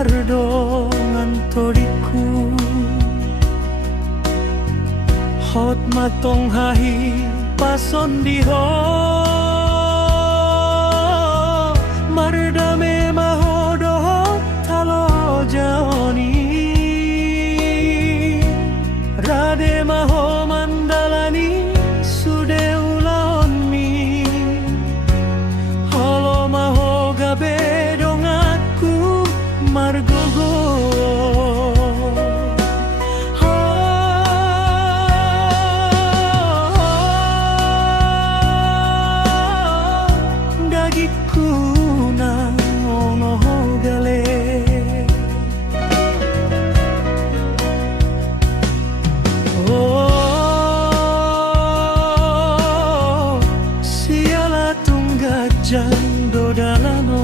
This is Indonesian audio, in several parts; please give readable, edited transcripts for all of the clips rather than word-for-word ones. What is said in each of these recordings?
mardongan toriku hot matong hahi pason diho mardame mahodo talo jaoni rade maho mandalani sude ulaon mi holo maho gabe dongaku margogo dagiku na ono gale siala tunggat jando dalano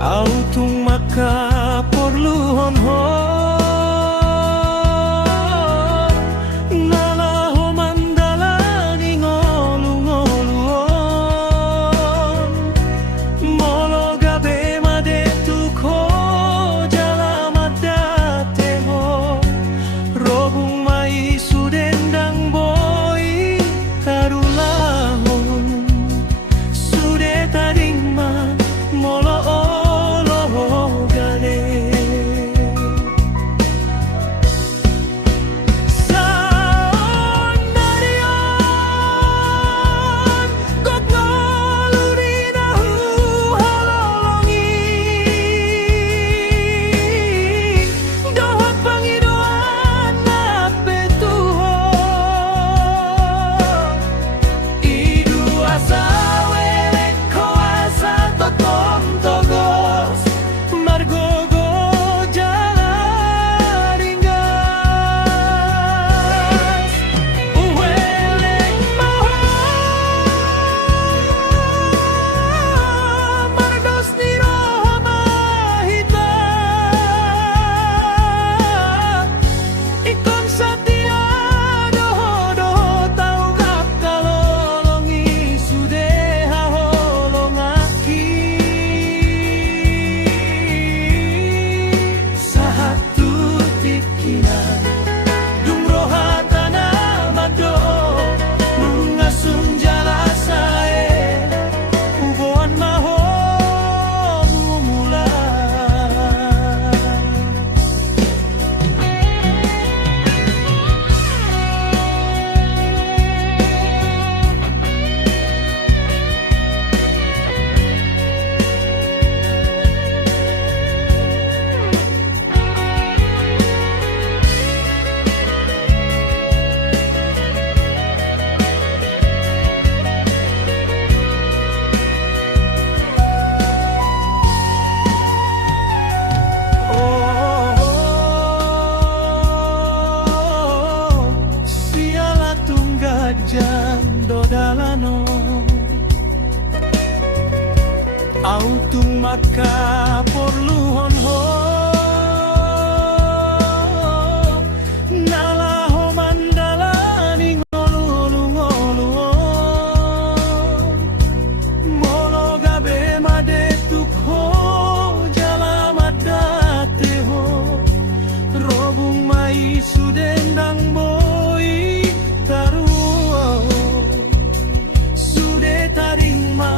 autung maka porluhon ho nalaho mandalani ngolu-ngoluon molo gabe madetu ko jalamadate ho robung mai sudendang boy tarulahon sude taringma molo jando dalano autung maka porluhon ho nalaho mandalani ngolu-ngoluon molo gabe madetuk ho jalamadate ho robung mai sudendang boy taru sude taringma